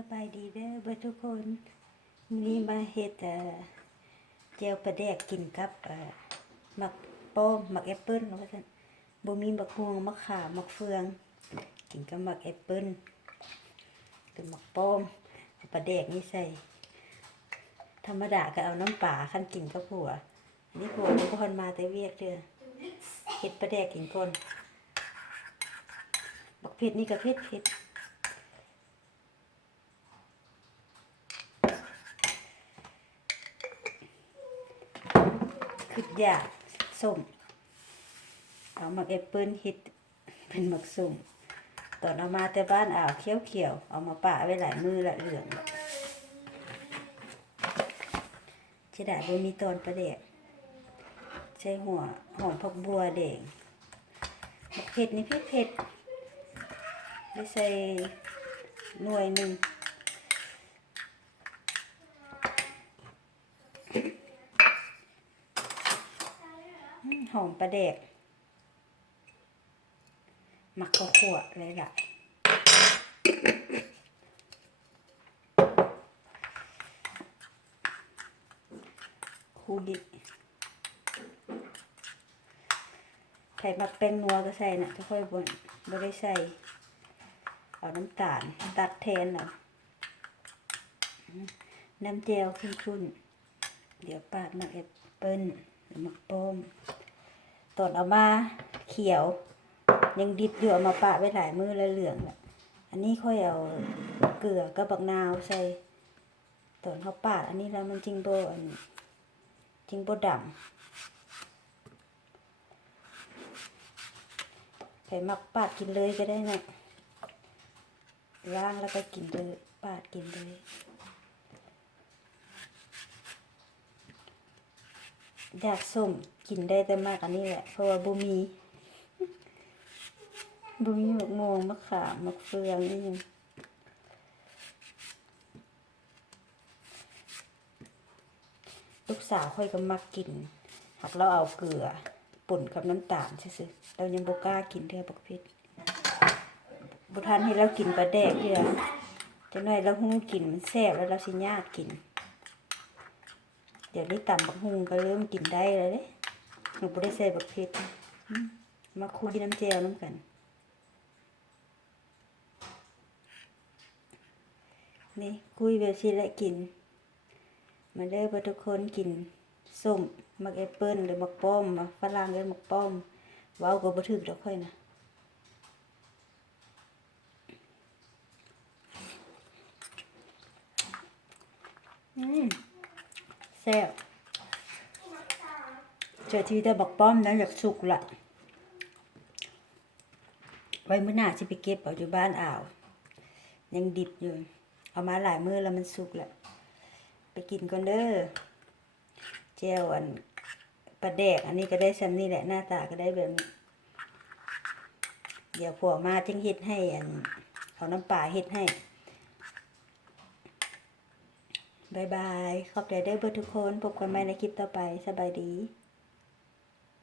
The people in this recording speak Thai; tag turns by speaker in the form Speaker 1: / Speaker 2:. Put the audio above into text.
Speaker 1: สบายดีเด้อเบทุกคนนี้มาเฮ็ดเอ่อเจลปลาแดกกินกับเอ่อหมักโป้มหมักแอปเปิ้ลว่าซั่นบ่มีบักฮวงมะขามมะเฟือง กินกับหมักแอปเปิ้ลกับหมักโป้มเอาปลาแดกนี่ใส่ ธรรมดาก็เอาน้ำปลาคั้นกินกับผัวนนี้ผัวบ่คนมาแต่เวียกเด้อเฮ็ดปลาแดกกินก่อนบักเผ็ดนี่ก็เผ็ดเผ็ด คืออยากส้มเอาหมักแอปเปิ้ลฮ็ดเป็นหมักส้มตอนเอามาแต่บ้านอ่าวเขียวๆเอามาปะไว้หลายมือละเหลืองจะได้บ่มีตอนประเด็กใช้หัวหอมผักบัวแดงหมักเผ็ดนี่เผ็ดเผ็ดได้ใส่หน่วยหนึ่ง หอมปลาแดกหมักข้าวคั่วเลยล่ะคูดิไข่มักแป้งนัวก็ใส่นะจะค่อยบนไม่ได้ใส่ เอาน้ำตาล ตัดแทนเหรออืมน้ำเจลขึ้นๆเดี๋ยวปาดหมักแอปเปิ้ลหรือหมักป้อม ตอนเอามาเขียว ยังดิบอยู่เอามาปะไว้หลายมือแล้วเหลืองละอันนี้ค่อยเอาเกลือกับบักนาวใส่ตอนเขาปาดอันนี้แล้วมันจริงโบอันจริงโบดำใครมักปาดกินเลยก็ได้นะล้างแล้วก็กินเลยปาดกินเลย อยากส้มกินได้แต่มากอันนี้แหละ เพราะว่าบุมีบุมีมะม่วงมะขามมะเฟืองนี่ยังลูกสาวค่อยก็มักกินหากเราเอาเกลือป่นกับน้ำตาลซื่อๆเรายังบกล้ากินเท่าบักเพชรบุทันให้เรากินปลาแดกเดียวจะหน่อยเราหูกินมันแซ่บแล้วเราสิญาติกิน เดี๋ยวนี้ตำบักฮุงก็เริ่มกินได้แล้วเด้หนูบ่ได้ใส่บักเผ็ดมาคูกินน้ำแจวน้ำกัน นี่คุยแบบสิและกิน มาเด้อบ่ทุกคนกินส้มมักแอปเปิ้ลหรือมักป้อมมาฝรั่งเรียกมักป้อมว้าวก็บ่ถึกดอกค่อยนะอืม แซ่บเจอทีแต่บักป้อมนั้นอยากสุกละไว้มื้อหน้าสิไปเก็บเอาอยู่บ้านอ่าว ยังดิบอยู่ เอามาหลายมื้อแล้วมันสุกละไปกินก่อนเด้อแจ่วอันปลาแดกอันนี้ก็ได้ซ้ำนี่แหละหน้าตาก็ได้แบบนี้เดี๋ยวผัวมาจึงเฮ็ดให้อันเอาน้ำปลาเฮ็ดให้ บายบาย ขอบใจเด้อเบอร์ทุกคน พบกันใหม่ในคลิปต่อไป สบายดี